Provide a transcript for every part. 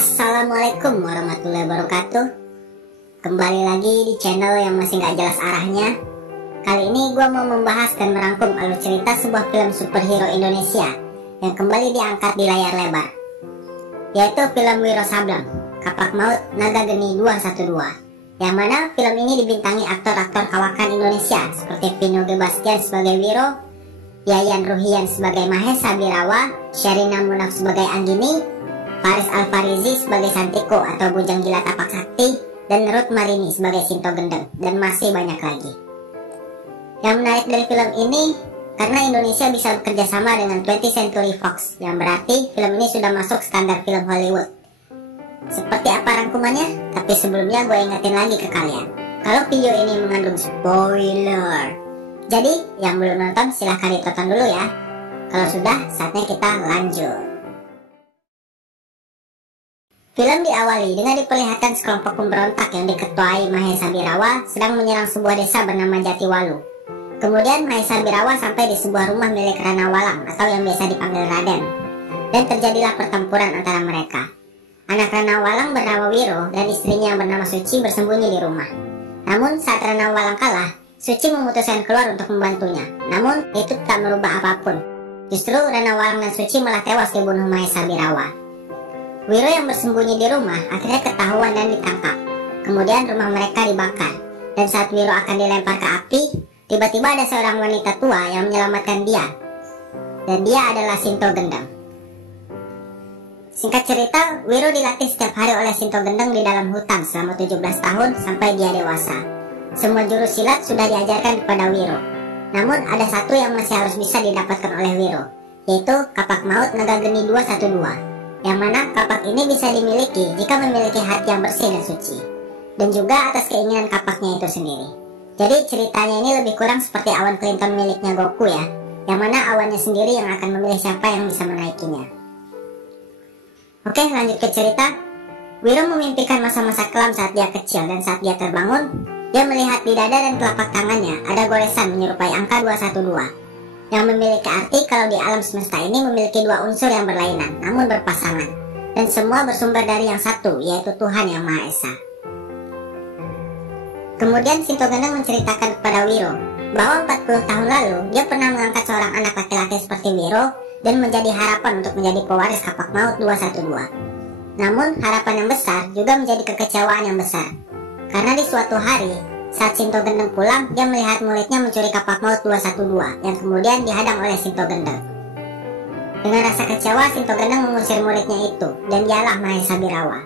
Assalamualaikum warahmatullahi wabarakatuh. Kembali lagi di channel yang masih gak jelas arahnya. Kali ini gue mau membahas dan merangkum alur cerita sebuah film superhero Indonesia yang kembali diangkat di layar lebar, yaitu film Wiro Sableng, Kapak Maut Naga Geni 212, yang mana film ini dibintangi aktor-aktor kawakan Indonesia seperti Vino G. Bastian sebagai Wiro, Yayan Ruhian sebagai Mahesa Birawa, Sherina Munaf sebagai Anggini, Faris Alfarizi sebagai Santiko atau Bujang Gila Tapak Sakti, dan Ruth Marini sebagai Sinto Gendeng, dan masih banyak lagi. Yang menarik dari film ini karena Indonesia bisa bekerja sama dengan 20th Century Fox, yang berarti film ini sudah masuk standar film Hollywood. Seperti apa rangkumannya? Tapi sebelumnya gue ingetin lagi ke kalian, kalau video ini mengandung spoiler, jadi yang belum nonton silahkan ditonton dulu ya. Kalau sudah, saatnya kita lanjut. Film diawali dengan diperlihatkan sekelompok pemberontak yang diketuai Mahesa Birawa sedang menyerang sebuah desa bernama Jatiwalu. Kemudian Mahesa Birawa sampai di sebuah rumah milik Rana Walang atau yang biasa dipanggil Raden, dan terjadilah pertempuran antara mereka. Anak Rana Walang bernama Wiro dan istrinya yang bernama Suci bersembunyi di rumah. Namun saat Rana Walang kalah, Suci memutuskan keluar untuk membantunya. Namun itu tak merubah apapun. Justru Rana Walang dan Suci malah tewas dibunuh Mahesa Birawa. Wiro yang bersembunyi di rumah akhirnya ketahuan dan ditangkap. Kemudian rumah mereka dibakar. Dan saat Wiro akan dilempar ke api, tiba-tiba ada seorang wanita tua yang menyelamatkan dia. Dan dia adalah Sinto Gendeng. Singkat cerita, Wiro dilatih setiap hari oleh Sinto Gendeng di dalam hutan selama 17 tahun sampai dia dewasa. Semua jurus silat sudah diajarkan kepada Wiro. Namun ada satu yang masih harus bisa didapatkan oleh Wiro, yaitu Kapak Maut Naga Geni 212. Yang mana kapak ini bisa dimiliki jika memiliki hati yang bersih dan suci, dan juga atas keinginan kapaknya itu sendiri. Jadi ceritanya ini lebih kurang seperti awan Clinton miliknya Goku ya, yang mana awannya sendiri yang akan memilih siapa yang bisa menaikinya. Oke, lanjut ke cerita. Wiro memimpikan masa-masa kelam saat dia kecil, dan saat dia terbangun, dia melihat di dada dan telapak tangannya ada goresan menyerupai angka 212. Yang memiliki arti kalau di alam semesta ini memiliki dua unsur yang berlainan namun berpasangan, dan semua bersumber dari yang satu, yaitu Tuhan Yang Maha Esa. Kemudian Sinto Gendeng menceritakan kepada Wiro bahwa 40 tahun lalu dia pernah mengangkat seorang anak laki-laki seperti Wiro dan menjadi harapan untuk menjadi pewaris Kapak Maut 212. Namun harapan yang besar juga menjadi kekecewaan yang besar, karena di suatu hari saat Sinto Gendeng pulang, dia melihat muridnya mencuri Kapak Maut 212 yang kemudian dihadang oleh Sinto Gendeng. Dengan rasa kecewa, Sinto Gendeng mengusir muridnya itu, dan dialah Mahesa Birawa.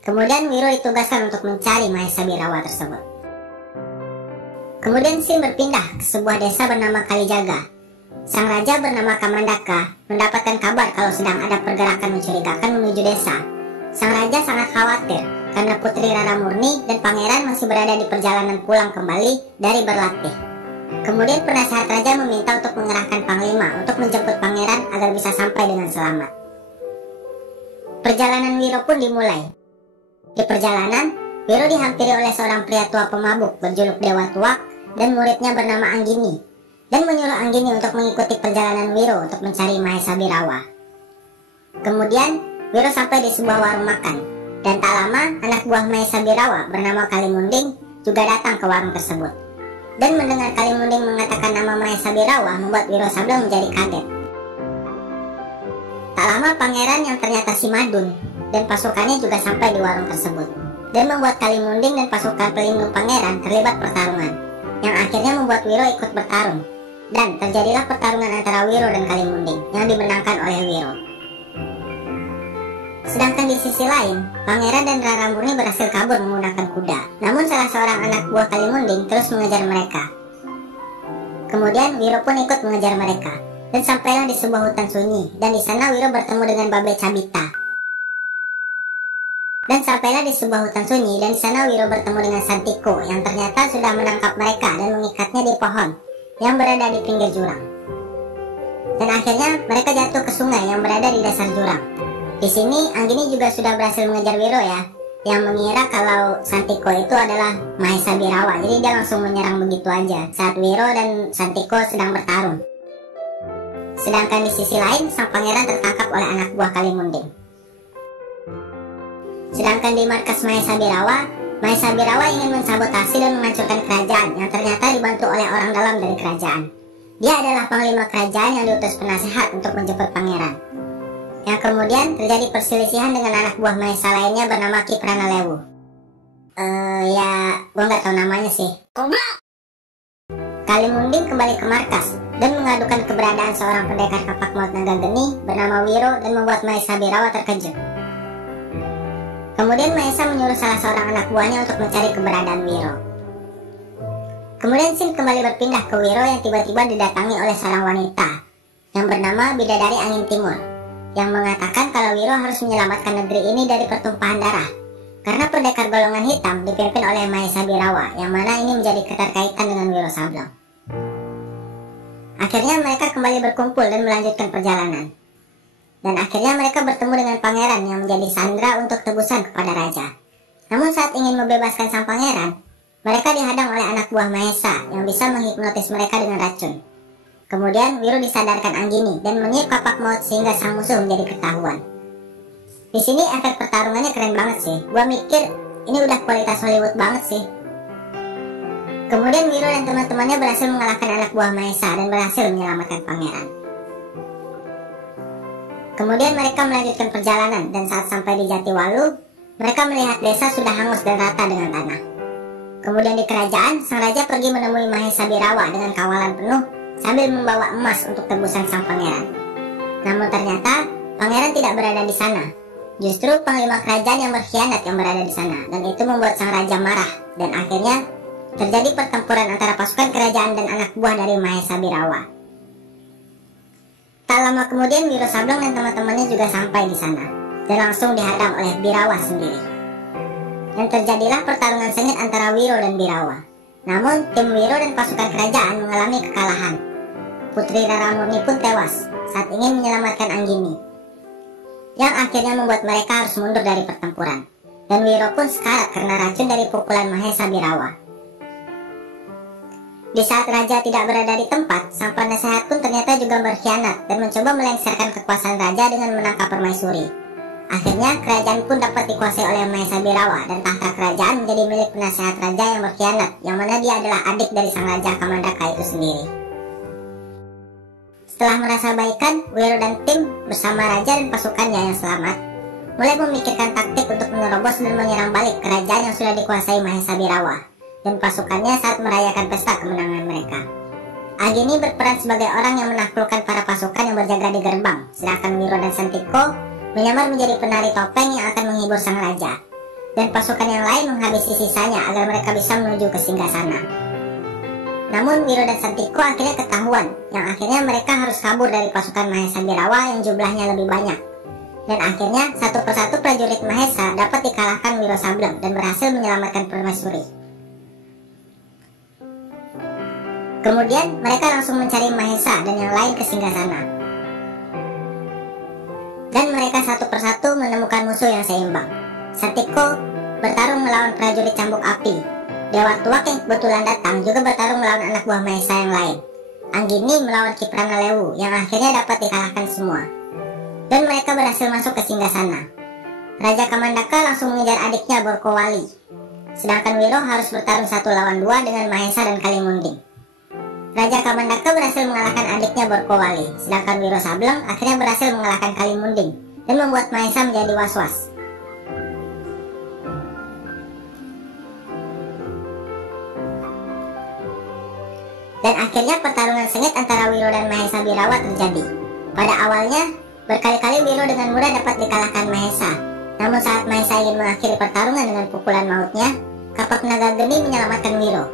Kemudian Wiro ditugaskan untuk mencari Mahesa Birawa tersebut. Kemudian scene berpindah ke sebuah desa bernama Kalijaga. Sang raja bernama Kamandaka mendapatkan kabar kalau sedang ada pergerakan mencurigakan menuju desa. Sang raja sangat khawatir karena Putri Rara Murni dan pangeran masih berada di perjalanan pulang kembali dari berlatih. Kemudian penasehat raja meminta untuk mengerahkan panglima untuk menjemput pangeran agar bisa sampai dengan selamat. Perjalanan Wiro pun dimulai. Di perjalanan, Wiro dihampiri oleh seorang pria tua pemabuk berjuluk Dewa Tuak dan muridnya bernama Anggini, dan menyuruh Anggini untuk mengikuti perjalanan Wiro untuk mencari Mahesa Birawa. Kemudian Wiro sampai di sebuah warung makan. Dan tak lama, anak buah Mahesa Birawa bernama Kalimunding juga datang ke warung tersebut. Dan mendengar Kalimunding mengatakan nama Mahesa Birawa membuat Wiro Sableng menjadi kaget. Tak lama pangeran yang ternyata si Madun dan pasukannya juga sampai di warung tersebut, dan membuat Kalimunding dan pasukan pelindung pangeran terlibat pertarungan, yang akhirnya membuat Wiro ikut bertarung. Dan terjadilah pertarungan antara Wiro dan Kalimunding yang dimenangkan oleh Wiro. Sedangkan di sisi lain, pangeran dan Rara Murni berhasil kabur menggunakan kuda. Namun salah seorang anak buah Kalimunding terus mengejar mereka. Kemudian Wiro pun ikut mengejar mereka, dan sampailah di sebuah hutan sunyi. Dan di sana Wiro bertemu dengan Babe Cabita. Dan sampailah di sebuah hutan sunyi, dan di sana Wiro bertemu dengan Santiko yang ternyata sudah menangkap mereka dan mengikatnya di pohon yang berada di pinggir jurang. Dan akhirnya mereka jatuh ke sungai yang berada di dasar jurang. Di sini Anggini juga sudah berhasil mengejar Wiro ya, yang mengira kalau Santiko itu adalah Mahesa Birawa. Jadi dia langsung menyerang begitu aja saat Wiro dan Santiko sedang bertarung. Sedangkan di sisi lain, sang pangeran tertangkap oleh anak buah Kalimunding. Sedangkan di markas Mahesa Birawa, Mahesa Birawa ingin mensabotase dan menghancurkan kerajaan yang ternyata dibantu oleh orang dalam dari kerajaan. Dia adalah panglima kerajaan yang diutus penasehat untuk menjemput pangeran. Yang kemudian terjadi perselisihan dengan anak buah Mahesa lainnya bernama Ki Pranalewu. Gue nggak tahu namanya sih. Kalimunding kembali ke markas dan mengadukan keberadaan seorang pendekar kapak maut naga geni bernama Wiro dan membuat Mahesa Birawa terkejut. Kemudian Mahesa menyuruh salah seorang anak buahnya untuk mencari keberadaan Wiro. Kemudian scene kembali berpindah ke Wiro yang tiba-tiba didatangi oleh seorang wanita yang bernama Bidadari Angin Timur, yang mengatakan kalau Wiro harus menyelamatkan negeri ini dari pertumpahan darah karena pendekar golongan hitam dipimpin oleh Mahesa Birawa, yang mana ini menjadi keterkaitan dengan Wiro Sableng. Akhirnya mereka kembali berkumpul dan melanjutkan perjalanan. Dan akhirnya mereka bertemu dengan pangeran yang menjadi sandera untuk tebusan kepada raja. Namun saat ingin membebaskan sang pangeran, mereka dihadang oleh anak buah Mahesa yang bisa menghipnotis mereka dengan racun. Kemudian Wiro disadarkan Anggini dan meniup kapak maut sehingga sang musuh menjadi ketahuan. Di sini efek pertarungannya keren banget sih. Gua mikir ini udah kualitas Hollywood banget sih. Kemudian Wiro dan teman-temannya berhasil mengalahkan anak buah Mahesa dan berhasil menyelamatkan pangeran. Kemudian mereka melanjutkan perjalanan dan saat sampai di Jatiwalu, mereka melihat desa sudah hangus dan rata dengan tanah. Kemudian di kerajaan, sang raja pergi menemui Mahesa Birawa dengan kawalan penuh sambil membawa emas untuk tebusan sang pangeran. Namun ternyata pangeran tidak berada di sana. Justru panglima kerajaan yang berkhianat yang berada di sana, dan itu membuat sang raja marah dan akhirnya terjadi pertempuran antara pasukan kerajaan dan anak buah dari Mahesa Birawa. Tak lama kemudian Wiro Sableng dan teman-temannya juga sampai di sana dan langsung dihadang oleh Birawa sendiri. Dan terjadilah pertarungan sengit antara Wiro dan Birawa. Namun tim Wiro dan pasukan kerajaan mengalami kekalahan. Putri Raramurni pun tewas saat ingin menyelamatkan Anggini, yang akhirnya membuat mereka harus mundur dari pertempuran. Dan Wiro pun sekarat karena racun dari pukulan Mahesa Birawa. Di saat raja tidak berada di tempat, sang penasehat pun ternyata juga berkhianat dan mencoba melengsarkan kekuasaan raja dengan menangkap permaisuri. Akhirnya kerajaan pun dapat dikuasai oleh Mahesa Birawa dan tahta kerajaan menjadi milik penasehat raja yang berkhianat, yang mana dia adalah adik dari sang raja Kamandaka itu sendiri. Setelah merasa baikan, Wiro dan tim bersama raja dan pasukannya yang selamat mulai memikirkan taktik untuk menerobos dan menyerang balik kerajaan yang sudah dikuasai Mahesa Birawa dan pasukannya saat merayakan pesta kemenangan mereka. Anggini berperan sebagai orang yang menaklukkan para pasukan yang berjaga di gerbang, sedangkan Wiro dan Santiko menyamar menjadi penari topeng yang akan menghibur sang raja, dan pasukan yang lain menghabisi sisanya agar mereka bisa menuju ke singgasana. Namun Wiro dan Santiko akhirnya ketahuan, yang akhirnya mereka harus kabur dari pasukan Mahesa Birawa yang jumlahnya lebih banyak. Dan akhirnya satu persatu prajurit Mahesa dapat dikalahkan Wiro Sableng dan berhasil menyelamatkan permaisuri. Kemudian mereka langsung mencari Mahesa dan yang lain ke singgasana. Dan mereka satu persatu menemukan musuh yang seimbang. Santiko bertarung melawan prajurit cambuk api. Dewa Tuak yang kebetulan datang juga bertarung melawan anak buah Mahesa yang lain. Anggini melawan Ki Pranalewu yang akhirnya dapat dikalahkan semua. Dan mereka berhasil masuk ke singgasana. Raja Kamandaka langsung mengejar adiknya Borkowali. Sedangkan Wiro harus bertarung 1 lawan 2 dengan Mahesa dan Kalimunding. Raja Kamandaka berhasil mengalahkan adiknya Borkowali, sedangkan Wiro Sableng akhirnya berhasil mengalahkan Kalimunding dan membuat Mahesa menjadi was-was. Dan akhirnya pertarungan sengit antara Wiro dan Mahesa Birawa terjadi. Pada awalnya, berkali-kali Wiro dengan mudah dapat dikalahkan Mahesa. Namun saat Mahesa ingin mengakhiri pertarungan dengan pukulan mautnya, kapak naga geni menyelamatkan Wiro.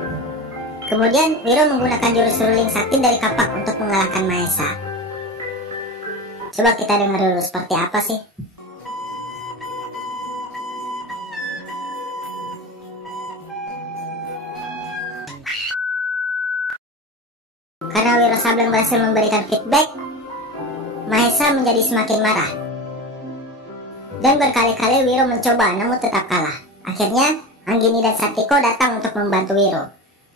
Kemudian Wiro menggunakan jurus seruling sakti dari kapak untuk mengalahkan Mahesa. Coba kita dengar dulu seperti apa sih. Karena Wiro Sableng berhasil memberikan feedback, Mahesa menjadi semakin marah. Dan berkali-kali Wiro mencoba namun tetap kalah. Akhirnya Anggini dan Santiko datang untuk membantu Wiro.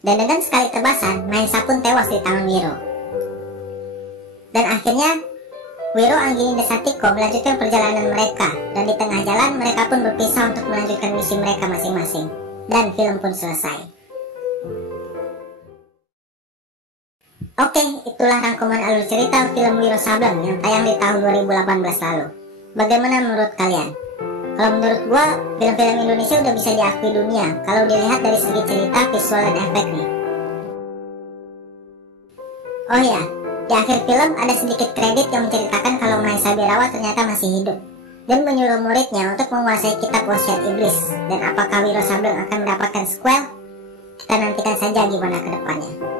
Dan dengan sekali tebasan, Mahesa pun tewas di tangan Wiro. Dan akhirnya Wiro, Anggini, dan Santiko melanjutkan perjalanan mereka. Dan di tengah jalan jalan, mereka pun berpisah untuk melanjutkan misi mereka masing-masing. Dan film pun selesai. Oke, itulah rangkuman alur cerita film Wiro Sableng yang tayang di tahun 2018 lalu. Bagaimana menurut kalian? Kalau menurut gua, film-film Indonesia udah bisa diakui dunia kalau dilihat dari segi cerita, visual, dan efeknya. Oh ya, di akhir film ada sedikit kredit yang menceritakan kalau Mahesa Birawa ternyata masih hidup dan menyuruh muridnya untuk menguasai kitab wasiat iblis. Dan apakah Wiro Sableng akan mendapatkan sequel? Kita nantikan saja gimana ke depannya.